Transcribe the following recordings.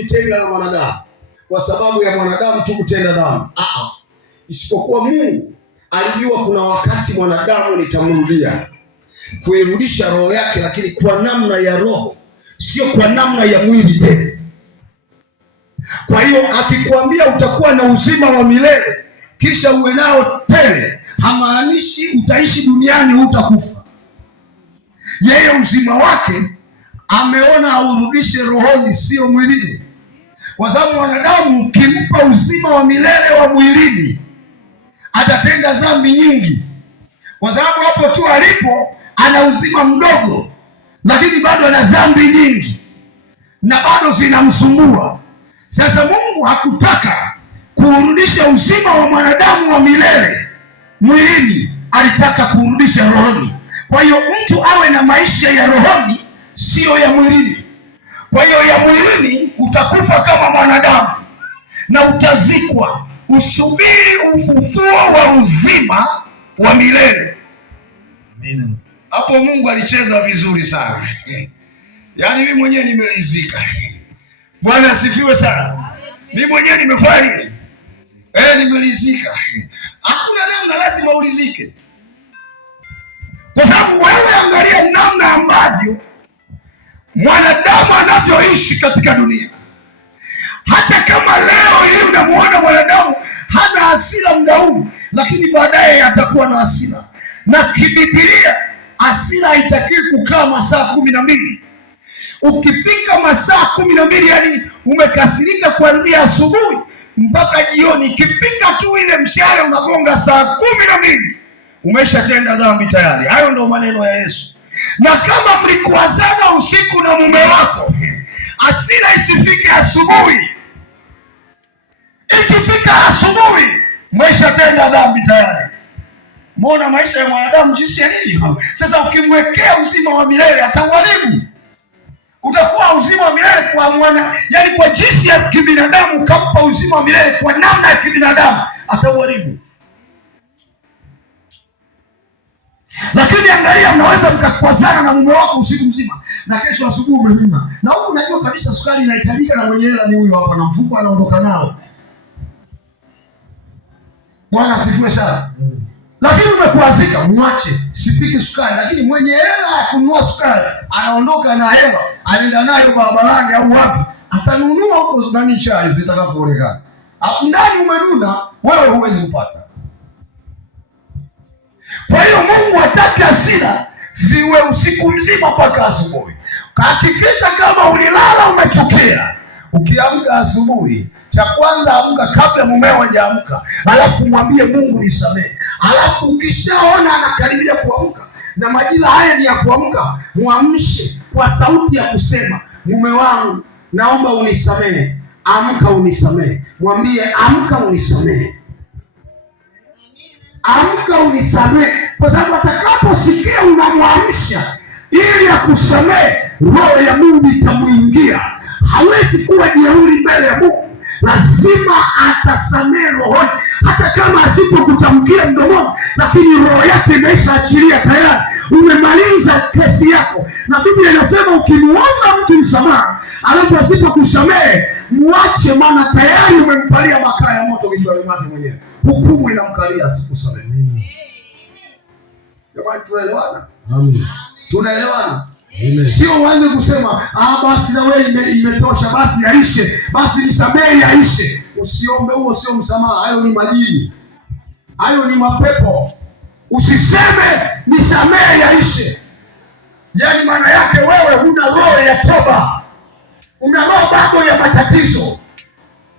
Kutenda na mwanadamu kwa sababu ya mwanadamu tu kutenda dhambi. Isipokuwa Mungu alijua kuna wakati mwanadamu nitamrudia, kuirudisha roho yake, lakini kwa namna ya roho, sio kwa namna ya mwili tena. Kwa hiyo akikwambia utakuwa na uzima wa milele kisha uwe nao tele, hamaanishi utaishi duniani utakufa. Yeye uzima wake ameona aurudishe rohoni, sio mwilini. Kwa sababu mwanadamu ukimpa uzima wa milele wa mwilini atatenda dhambi nyingi, kwa sababu hapo tu alipo ana uzima mdogo, lakini bado ana dhambi nyingi na bado zinamsumbua. Sasa Mungu hakutaka kuurudisha uzima wa mwanadamu wa milele mwilini, alitaka kuurudisha rohoni. Kwa hiyo mtu awe na maisha ya rohoni, sio ya mwilini. Kwa hiyo ya mwilini utakufa kama mwanadamu na utazikwa, usubiri ufufuo wa uzima wa milele. Amen. Hapo Mungu alicheza vizuri sana. Yaani mimi mwenyewe nimelizika. Bwana asifiwe sana. Mimi mwenyewe nimefanya nini? Nimelizika. Hakuna namna, lazima ulizike. Kwa sababu wewe angalia namna ambavyo mwanadamu anavyoishi katika dunia. Hata kama leo hii unamuona mwanadamu hana hasira muda huu, lakini baadaye atakuwa na hasira. Na kibibilia hasira haitakiwi kukaa masaa 12. Ukifika masaa 12, yani umekasirika kuanzia asubuhi mpaka jioni, ikifika tu ile mshale unagonga saa 12, umeshatenda dhambi tayari. Hayo ndio maneno ya Yesu. Na kama mlikuwazana usiku na mume wako, hasira isifike asubuhi. Ikifika asubuhi, umeshatenda dhambi tayari. Muona maisha ya mwanadamu jinsi yalivyo. Sasa ukimwekea uzima wa milele atauharibu. Utakuwa uzima wa milele kwa yani kwa jinsi ya kibinadamu, kampa uzima wa milele kwa namna ya kibinadamu, atauharibu. Lakini angalia, mnaweza mkakwazana na mume wako usiku mzima na kesho asubuhi umenyima. Na huku unajua kabisa sukari inahitajika na mwenye hela ni huyo hapa, na mfuko anaondoka nao. Bwana asifiwe sana. Lakini umekwazika, mwache, sipiki sukari. Lakini mwenye hela ya kununua sukari anaondoka na hela, anaenda nayo barabarani au wapi, atanunua huko ndani chai zitakapoonekana. Hapo ndani umenuna, wewe huwezi kupata. Kwa hiyo Mungu hataki hasira ziwe usiku mzima mpaka asubuhi. Hakikisha kama ulilala umechukia, ukiamka asubuhi, cha kwanza amka kabla mumeo hajaamka, alafu mwambie Mungu nisamehe. Alafu ukishaona anakaribia kuamka na majira haya ni ya kuamka, muamshe kwa sauti ya kusema, mume wangu naomba unisamehe. Amka unisamehe. Mwambie amka unisamehe. Amka unisamehe. Kwa sababu atakaposikia unamwamsha ili akusamehe, roho ya Mungu itamuingia. Hawezi kuwa jeuri mbele ya Mungu. Lazima atasamehe rohoni, hata kama asipokutamkia mdomoni, lakini roho yake imeshaachilia tayari. Umemaliza kesi yako. Na Biblia inasema ukimuomba mtu msamaha alafu asipokusamehe, mwache, maana tayari umempalia makaa ya moto kichwani mwake mwenyewe. Hukumu inamkalia asikusamehe. Jamani, tunaelewana? Amen. Tunaelewana? Amen. Sio uanze kusema basi na wewe imetosha, basi yaishe, basi nisamehe yaishe. Usiombe huo, sio msamaha. Hayo ni majini, hayo ni mapepo. Usiseme nisamehe yaishe, yaani maana yake wewe huna roho ya toba, una roho bado ya matatizo.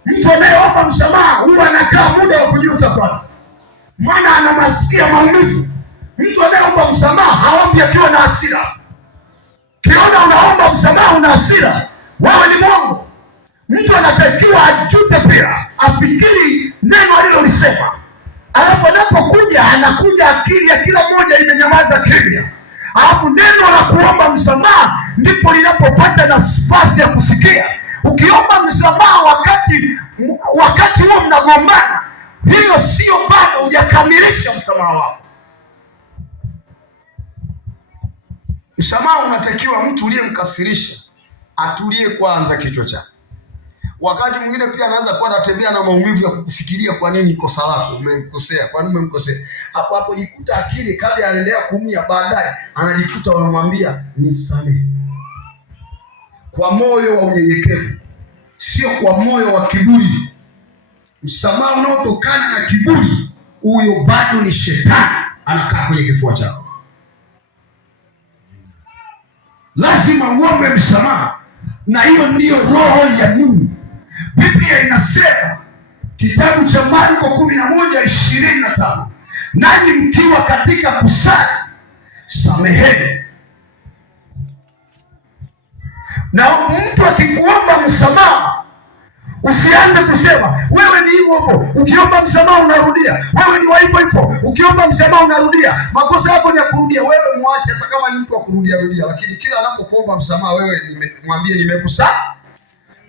Mtu anayeomba msamaha huwa anakaa muda wa kujuta kwanza, maana anamasikia maumivu. Mtu anayeomba msamaha haombi akiwa na hasira. Kiona unaomba msamaha una hasira, wewe ni mwongo. Mtu anatakiwa ajute pia, afikiri neno alilolisema. Alafu anapokuja, anakuja akili ya kila mmoja imenyamaza kimya. Alafu neno la kuomba msamaha ndipo linapopata nafasi ya kusikia. Ukiomba msamaha wakati huo mnagombana, hiyo sio, bado hujakamilisha msamaha wako. Msamaha unatakiwa mtu uliyemkasirisha atulie kwanza kichwa chake. Wakati mwingine pia anaanza kuwa anatembea na maumivu ya kukufikiria kwa nini kosa lako umemkosea, kwa nini umemkosea. Hapo jikuta akili kabla anaendelea kuumia, baadaye anajikuta wanamwambia nisamehe. Kwa moyo wa unyenyekevu, sio kwa moyo wa kiburi. Msamaha unaotokana na kiburi, huyo bado ni shetani anakaa kwenye kifua chako. Lazima uombe msamaha, na hiyo ndiyo roho ya Mungu. Biblia inasema kitabu cha Marko 11:25, nanyi mkiwa katika kusali sameheni. Na mtu akikuomba msamaha, usianze kusema wewe ni hivyo hivyo. Ukiomba msamaha unarudia, wewe ni hivyo hivyo. Ukiomba msamaha unarudia, makosa yako ni ya kurudia. Wewe mwache, hata kama ni mtu wa kurudia rudia, lakini kila anapokuomba msamaha wewe mwambie nimekusamehe.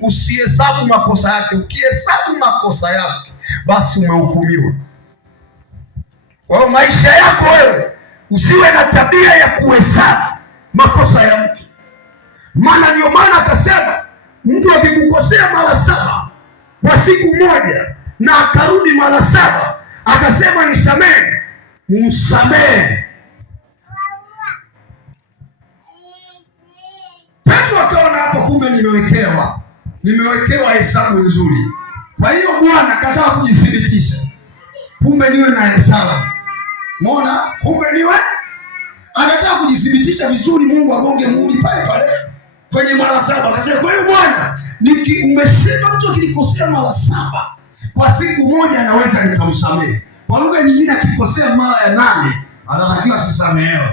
Usihesabu makosa yake. Ukihesabu makosa yake, basi umehukumiwa. Kwa hiyo maisha yako wewe usiwe na tabia ya kuhesabu makosa ya mtu. Maana ndio maana akasema mtu akikukosea mara 7 kwa siku moja na akarudi mara 7 akasema nisamehe, msamehe. Petro akaona hapo, kumbe nimewekewa hesabu nzuri. Kwa hiyo Bwana kataa kujithibitisha, kumbe niwe na hesabu. Umeona, kumbe niwe anataka kujithibitisha vizuri. Mungu agonge muhuri pale pale kwenye mara 7. Akasema kwa hiyo Bwana, umesema mtu akinikosea mara 7 kwa siku moja anaweza nikamsamehe. Kwa lugha nyingine, akikosea mara ya 8 anatakiwa sisamehewe.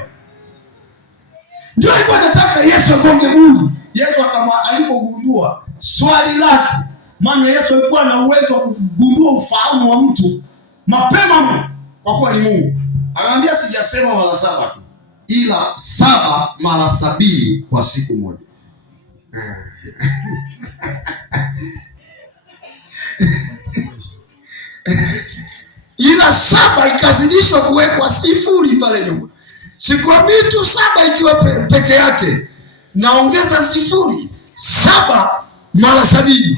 Ndio alikuwa anataka Yesu agonge muhuri. Yesu alipogundua swali lake, maana Yesu alikuwa na uwezo wa kugundua ufahamu wa mtu mapema mno, kwa kuwa ni Mungu. Anamwambia sijasema mara 7 tu, ila 7 mara 70 kwa siku moja. Ila 7 ikazidishwa kuwekwa 0 pale nyuma. Sikwambii tu 7 ikiwa peke yake, naongeza 0. 7 mara 70.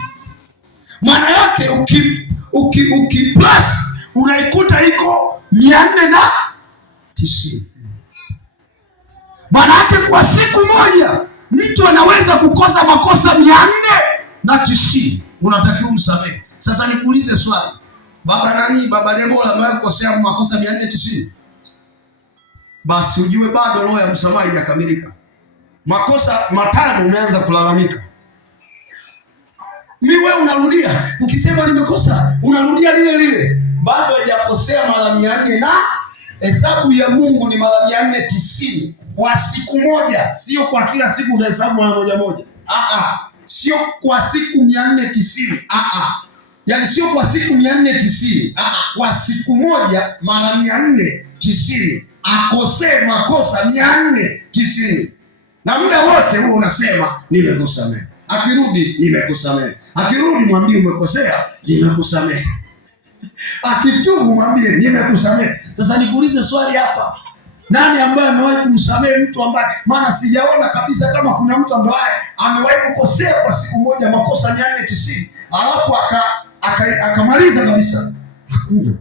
Maana yake uki plus unaikuta iko 490. Maana yake kwa siku moja mtu anaweza kukosa makosa 490. Unatakiwa umsamehe. Sasa nikuulize swali, Baba Debola amewahi kukosea makosa 490? Basi ujue bado roho ya msamaha haijakamilika. Makosa 5 umeanza kulalamika. Wewe unarudia, ukisema nimekosa unarudia lile, bado hajakosea mara 400, na hesabu ya Mungu ni mara 490 kwa siku moja. Sio kwa kila siku unahesabu mara moja. Sio kwa siku 490. Yaani sio kwa siku 490. Kwa siku moja mara 490. Akosee makosa 490. Na muda wote huo unasema nimekusamehe. Akirudi nimekusamehe. Akirudi mwambie umekosea, nimekusamehe. Akitubu mwambie nimekusamehe. Sasa nikuulize swali hapa, nani ambaye amewahi kumsamehe mtu ambaye, maana sijaona kabisa kama kuna mtu ambaye amewahi kukosea kwa siku moja makosa 490 alafu akamaliza kabisa? Hakuna.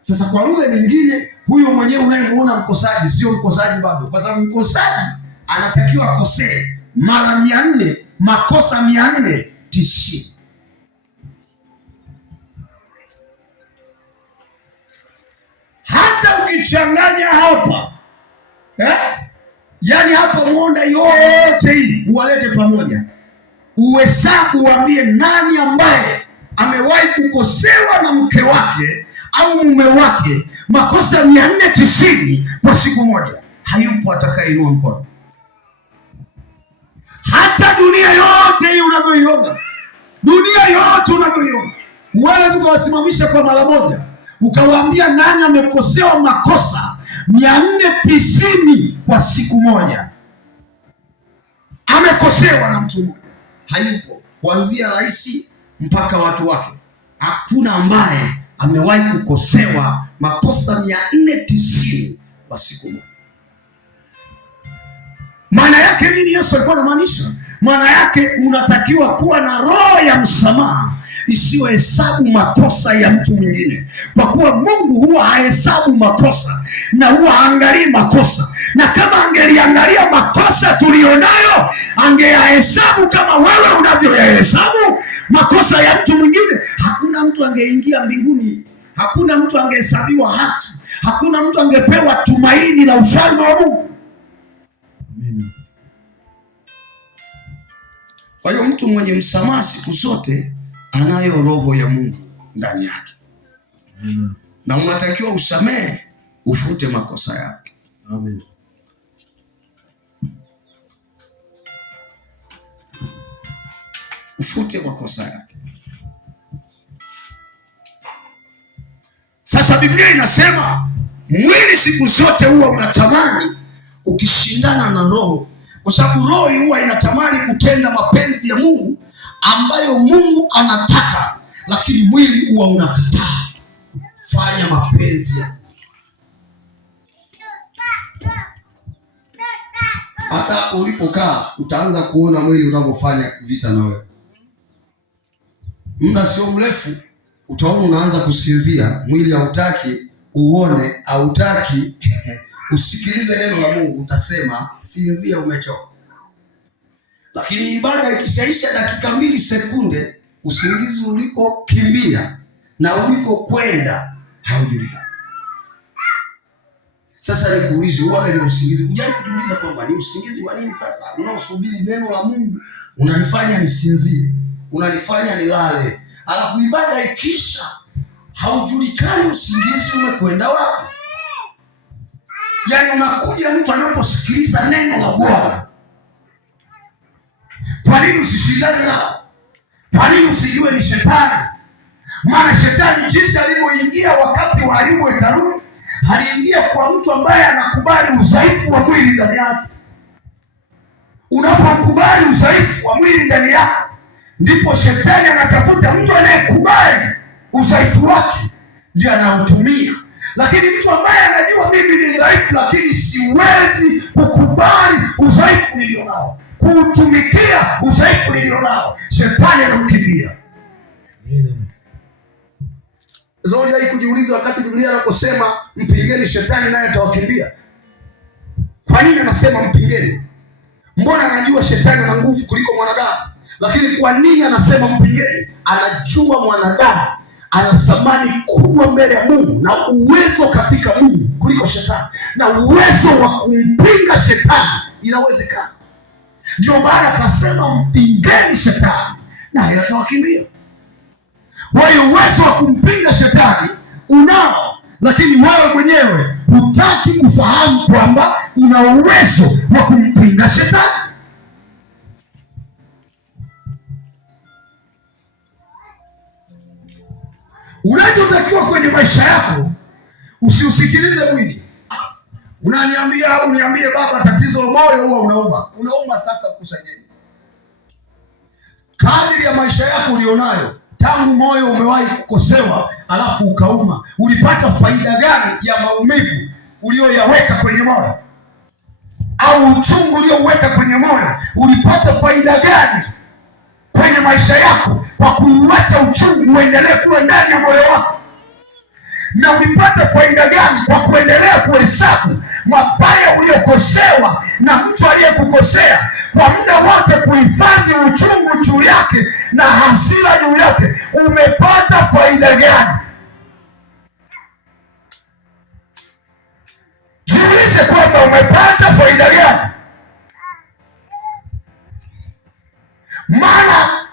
Sasa kwa lugha nyingine, huyo mwenyewe unayemuona mkosaji sio mkosaji bado, kwa sababu mkosaji anatakiwa akosee mara 400, makosa 490. Hata ukichanganya hapa yaani hapa muonda yote hii uwalete pamoja, uhesabu, uambie nani ambaye amewahi kukosewa na mke wake au mume wake makosa 490 kwa siku moja. Hayupo atakayeinua mkono. Hata dunia yote hii unavyoiona, huwezi kuwasimamisha kwa mara moja ukawaambia nani amekosewa makosa 490 kwa siku moja. Amekosewa na mtu mmoja, hayupo. Kuanzia rais mpaka watu wake, hakuna ambaye amewahi kukosewa makosa 490 kwa siku moja. Maana yake nini? Yesu alikuwa anamaanisha, Maana yake unatakiwa kuwa na roho ya msamaha isiyohesabu makosa ya mtu mwingine, kwa kuwa Mungu huwa hahesabu makosa na huwa haangalii makosa, na kama angeliangalia makosa tulionayo angeyahesabu kama wewe unavyoyahesabu makosa ya mtu mwingine, hakuna mtu angeingia mbinguni, hakuna mtu angehesabiwa haki, hakuna mtu angepewa tumaini la ufalme wa Mungu. Amen. Kwa hiyo mtu mwenye msamaha siku zote anayo roho ya Mungu ndani yake. Amen. Na unatakiwa usamehe, ufute makosa yake. Amen. Ufute makosa yake. Sasa Biblia inasema mwili siku zote huwa unatamani ukishindana na roho, kwa sababu roho huwa inatamani kutenda mapenzi ya Mungu ambayo Mungu anataka, lakini mwili huwa unakataa fanya mapenzi ya. Hata ulipokaa utaanza kuona mwili unavyofanya vita na wewe. Muda sio mrefu utaona unaanza kusinzia, mwili hautaki uone, hautaki usikilize neno la Mungu, utasema sinzia, umechoka. Lakini ibada ikishaisha dakika 2 sekunde, usingizi ulipokimbia na ulipokwenda haujulikani. Sasa nikuulize, wewe ni usingizi, unajua kujiuliza kwamba ni usingizi wa nini sasa? Unaosubiri neno la Mungu unanifanya nisinzie, unanifanya nilale. Alafu ibada ikisha haujulikani usingizi umekwenda wapi. Yaani unakuja mtu anaposikiliza neno la Bwana. Kwa nini usishindane nao? Kwa nini usijue ni shetani? Maana shetani jinsi alivyoingia wakati wa Ayubu hekaluni, aliingia kwa mtu ambaye anakubali udhaifu wa mwili ndani yake. Unapokubali udhaifu wa mwili ndani yako, ndipo shetani anatafuta mtu anayekubali udhaifu wake ndiye anautumia. Lakini mtu ambaye anajua mimi ni dhaifu, lakini siwezi kukubali udhaifu nilionao, kuutumikia udhaifu nilionao, shetani anamkimbia. Zoja hii kujiuliza, wakati Biblia inaposema mpingeni shetani naye atawakimbia, kwa nini anasema mpingeni? Mbona anajua shetani ana nguvu kuliko mwanadamu, lakini kwa nini anasema mpingeni? Anajua mwanadamu ana thamani kubwa mbele ya Mungu na uwezo katika Mungu kuliko shetani, na uwezo wa kumpinga shetani inawezekana. Ndio maana akasema mpingeni shetani naye atawakimbia. Wewe uwezo wa kumpinga shetani unao, lakini wewe mwenyewe hutaki kufahamu kwamba una uwezo wa kumpinga shetani. Unachotakiwa kwenye maisha yako, usiusikilize mwili. Unaniambia au uniambie baba, tatizo la moyo huwa unauma. Sasa kusaidia kadiri ya maisha yako ulionayo, tangu moyo umewahi kukosewa alafu ukauma, ulipata faida gani ya maumivu ulioyaweka kwenye moyo? Au uchungu ulioweka kwenye moyo, ulipata faida gani kwenye maisha yako kwa kuuacha uchungu uendelee kuwa ndani ya moyo wako? Na ulipata faida gani kwa kuendelea kuhesabu mabaya uliokosewa na mtu aliyekukosea kwa muda wote, kuhifadhi uchungu juu yake na hasira juu yake? Umepata faida gani? Jiulize kwamba umepata faida gani. Maana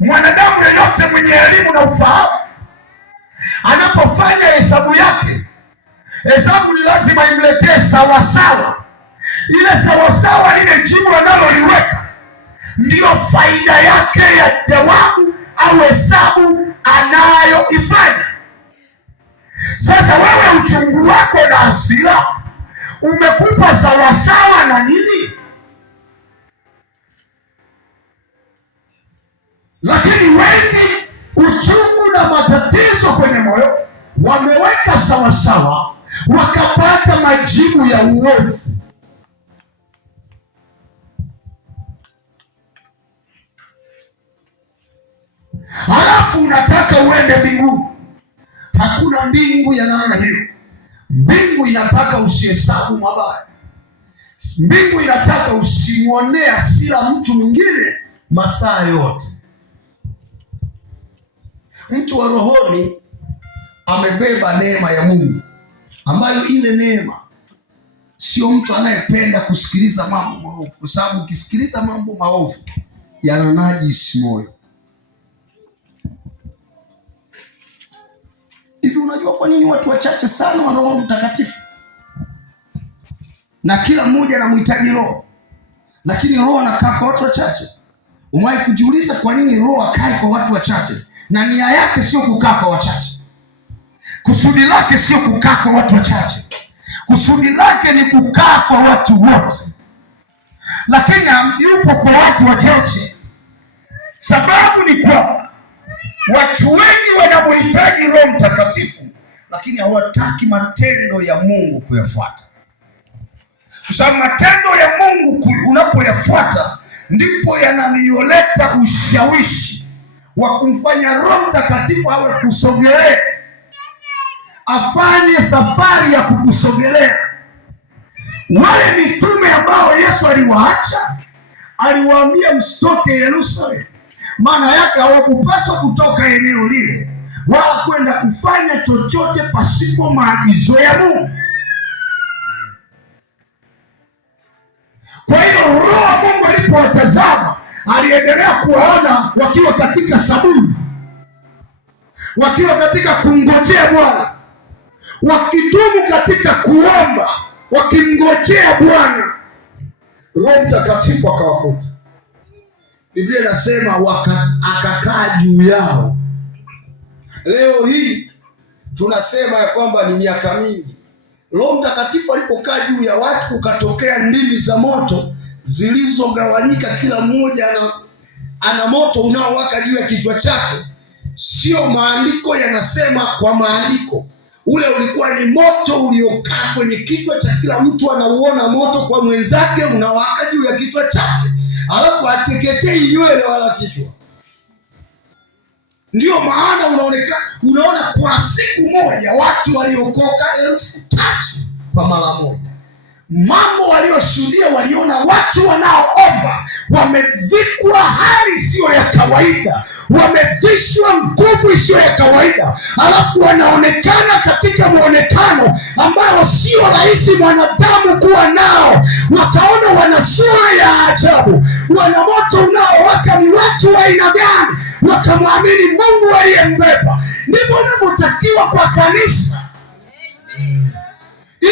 mwanadamu yeyote mwenye elimu na ufahamu anapofanya hesabu yake, hesabu ni lazima imletee sawasawa. Ile sawasawa, lile jibu analoliweka ndiyo faida yake ya jawabu au hesabu anayoifanya. Sasa wewe uchungu wako na hasira umekupa sawasawa na nini? Lakini wengi uchungu na matatizo kwenye moyo wameweka sawasawa, wakapata majibu ya uovu. alafu unataka uende mbinguni. Hakuna mbingu ya namna hiyo. Mbingu inataka usihesabu mabaya. Mbingu inataka usimwonee hasira mtu mwingine masaa yote. Mtu wa rohoni amebeba neema ya Mungu, ambayo ile neema sio mtu anayependa kusikiliza mambo maovu, kwa sababu ukisikiliza mambo maovu yananajisi moyo. Hivi unajua kwa nini watu wachache sana wana Roho Mtakatifu? Na kila mmoja anamhitaji Roho, lakini Roho anakaa kwa watu wachache. Umewahi kujiuliza kwa nini Roho akae kwa watu wachache? Na nia yake sio kukaa kwa wachache. Kusudi lake sio kukaa kwa watu wachache. Kusudi lake ni kukaa kwa watu wote, lakini yupo kwa watu wachache. Sababu ni kwa watu wengi wanamhitaji Roho Mtakatifu, lakini hawataki matendo ya Mungu kuyafuata. Kwa sababu matendo ya Mungu unapoyafuata ndipo yanayoleta ushawishi wa kumfanya Roho Mtakatifu awe kusogelea, afanye safari ya kukusogelea. Wale mitume ambao Yesu aliwaacha, aliwaambia msitoke Yerusalemu. Maana yake hawakupaswa kutoka eneo lile wala kwenda kufanya chochote pasipo maagizo ya Mungu. Kwa hiyo Roho wa Mungu alipowatazama, aliendelea kuwaona wakiwa katika saburi, wakiwa katika kumngojea Bwana, wakidumu katika kuomba, wakimngojea Bwana. Roho Mtakatifu akawakuta. Biblia inasema akakaa juu yao. Leo hii tunasema ya kwamba ni miaka mingi. Roho Mtakatifu alipokaa juu ya watu, kukatokea ndimi za moto zilizogawanyika, kila mmoja ana moto unaowaka juu ya kichwa chake. Sio maandiko yanasema kwa maandiko, ule ulikuwa ni moto uliokaa kwenye kichwa cha kila mtu. Anauona moto kwa mwenzake unawaka juu ya kichwa chake, alafu ateketei nywele wala kichwa. Ndio maana unaona kwa siku moja watu waliokoka 3,000 kwa mara moja. Mambo walioshuhudia, waliona watu wanaoomba wamevikwa hali isiyo ya kawaida, wamevishwa nguvu isiyo ya kawaida, alafu wanaonekana katika muonekano ambao sio rahisi mwanadamu kuwa nao. Wakaona wana sura ya ajabu, wana moto unaowaka. Ni watu wa aina gani? Wakamwamini Mungu aliyembeba. Ndivyo inavyotakiwa kwa kanisa.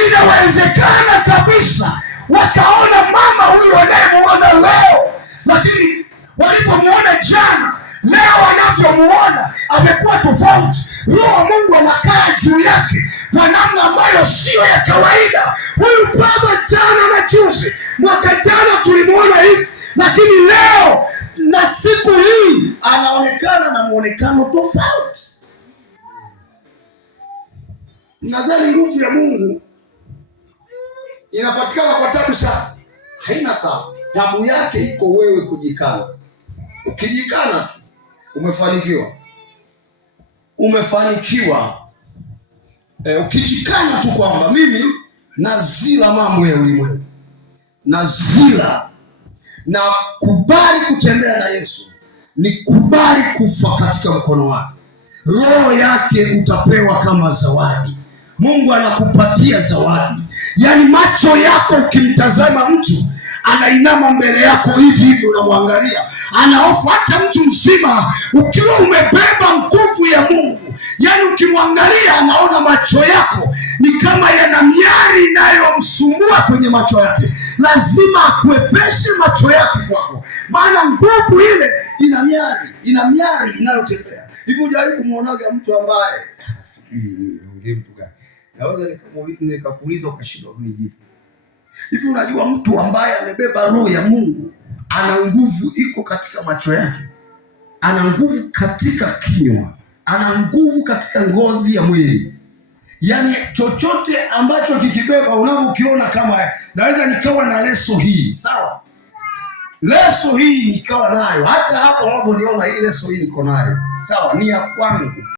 Inawezekana kabisa wakaona mama huyu wanayemuona leo, lakini walipomuona jana, leo wanavyomuona amekuwa tofauti. Roho wa Mungu anakaa juu yake kwa namna ambayo sio ya kawaida. Huyu baba jana na juzi, mwaka jana tulimuona hivi, lakini leo na siku hii anaonekana na muonekano tofauti. Mnadhani nguvu ya Mungu inapatikana kwa tabu sana? Haina tabu. Tabu yake iko wewe kujikana. Ukijikana tu umefanikiwa. Ukijikana tu kwamba mimi nazila mambo ya ulimwengu, nazila na kubali kutembea na Yesu, ni kubali kufa katika mkono wake. Roho yake utapewa kama zawadi. Mungu anakupatia zawadi. Yaani macho yako ukimtazama mtu anainama mbele yako hivi hivi, unamwangalia, anaofu. Hata mtu mzima ukiwa umebeba nguvu ya Mungu, yaani ukimwangalia anaona macho yako ni kama yana miali inayomsumbua kwenye macho yake. Lazima akuepeshe macho yake kwako, maana nguvu ile ina miali inayotembea. Hivi hujawahi kumuonaga mtu ambaye sijui mtu gani, naweza nikakuuliza ukashindwa kunijibu. Hivi unajua mtu ambaye amebeba roho ya Mungu ana nguvu iko katika macho yake, ana nguvu katika kinywa, ana nguvu katika ngozi ya mwili. Yaani chochote ambacho kikibeba unavyokiona, kama naweza nikawa na leso hii, sawa? leso hii nikawa nayo, hata hapa unaponiona hii leso hii niko nayo, sawa, ni ya kwangu.